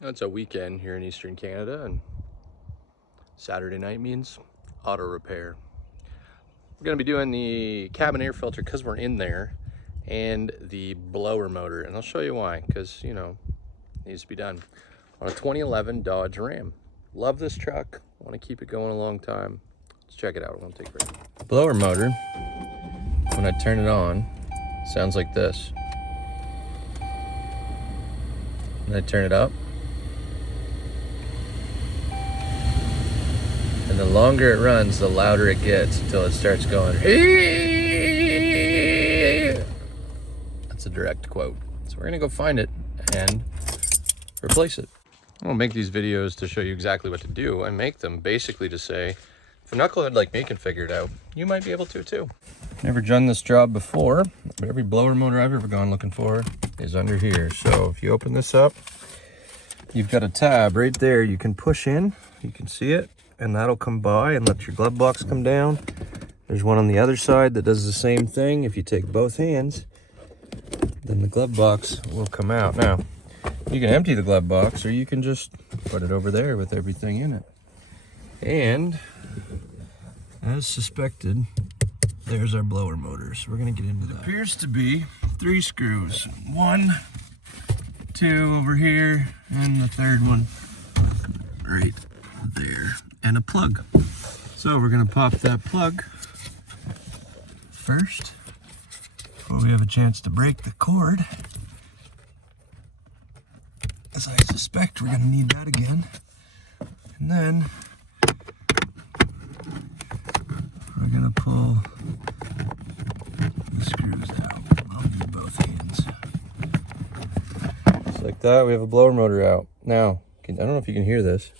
It's a weekend here in Eastern Canada, and Saturday night means auto repair. We're going to be doing the cabin air filter because we're in there, and the blower motor, and I'll show you why, because, you know, it needs to be done. On a 2011 Dodge Ram. Love this truck. Want to keep it going a long time. Let's check it out. It won't take very long. The blower motor, when I turn it on, sounds like this. And I turn it up, and the longer it runs, the louder it gets until it starts going. That's a direct quote. So we're gonna go find it and replace it. I don't make these videos to show you exactly what to do. I make them basically to say, if a knucklehead like me can figure it out, you might be able to too. Never done this job before, but every blower motor I've ever gone looking for is under here. So if you open this up, you've got a tab right there you can push in. You can see it, and that'll come by and let your glove box come down. There's one on the other side that does the same thing. If you take both hands, then the glove box will come out. Now, you can empty the glove box, or you can just put it over there with everything in it. And as suspected, there's our blower motor. So we're gonna get into that. It appears to be 3 screws. 1, 2 over here, and the third one right there, and a plug. So we're gonna pop that plug first before we have a chance to break the cord, as I suspect we're gonna need that again. And then we're gonna pull the screws out. I'll need both hands. Just like that, we have a blower motor out. Now, I don't know if you can hear this.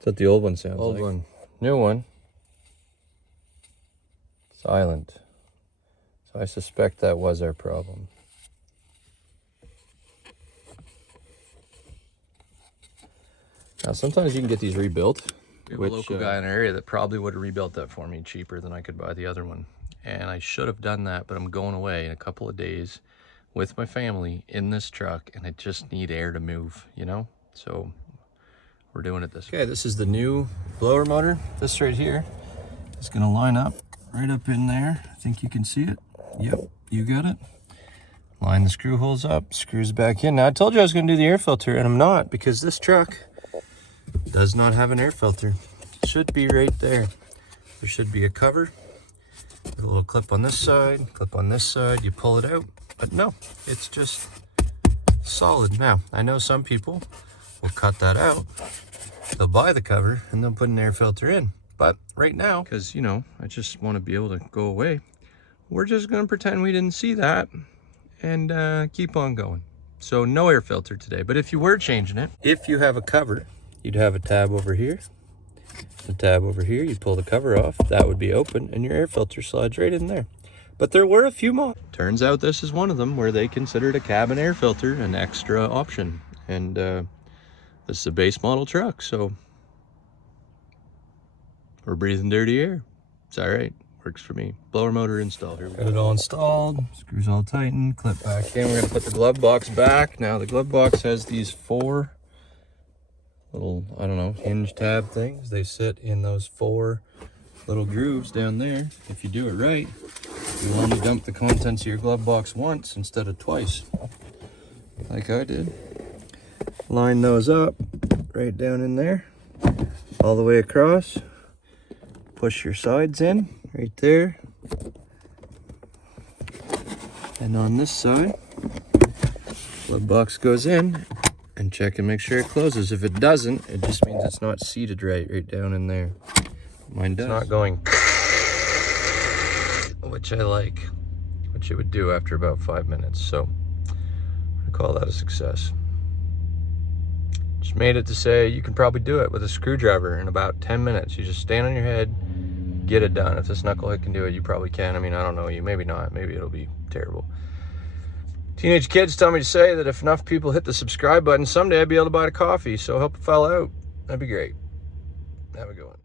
That's what the old one sounds like. Old one. New one. Silent. So I suspect that was our problem. Now sometimes you can get these rebuilt. We have a local guy in our area that probably would have rebuilt that for me cheaper than I could buy the other one. And I should have done that, but I'm going away in a couple of days with my family in this truck, and I just need air to move, you know? So we're doing it this way. Okay, this is the new blower motor. This right here is gonna line up right up in there. I think you can see it. Yep, you got it. Line the screw holes up, screws back in. Now I told you I was gonna do the air filter, and I'm not, because this truck does not have an air filter. It should be right there. There should be a cover, a little clip on this side, clip on this side. You pull it out, but no, it's just solid. Now, I know some people will cut that out. They'll buy the cover and they'll put an air filter in. But right now, because, you know, I just want to be able to go away, we're just going to pretend we didn't see that and keep on going. So no air filter today. But if you were changing it, if you have a cover, you'd have a tab over here, a tab over here. You pull the cover off, that would be open, and your air filter slides right in there. But there were a few more. Turns out this is one of them where they considered a cabin air filter an extra option. And this is a base model truck, so we're breathing dirty air. It's all right, works for me. Blower motor installed. Here we go. Got it all installed, screws all tightened, clip back in. We're gonna put the glove box back. Now the glove box has these 4 little, I don't know, hinge tab things. They sit in those 4 little grooves down there. If you do it right, you'll only dump the contents of your glove box once instead of twice, like I did. Line those up right down in there, all the way across. Push your sides in right there. And on this side, glove box goes in, and check and make sure it closes. If it doesn't, it just means it's not seated right down in there. Mine does. It's not going, which I like, which it would do after about 5 minutes. So I call that a success. Just made it to say you can probably do it with a screwdriver in about 10 minutes. You just stand on your head, get it done. If this knucklehead can do it, you probably can. I mean, I don't know you, maybe not, maybe it'll be terrible. Teenage kids tell me to say that if enough people hit the subscribe button, someday I'd be able to buy a coffee. So help a fella out. That'd be great. Have a good one.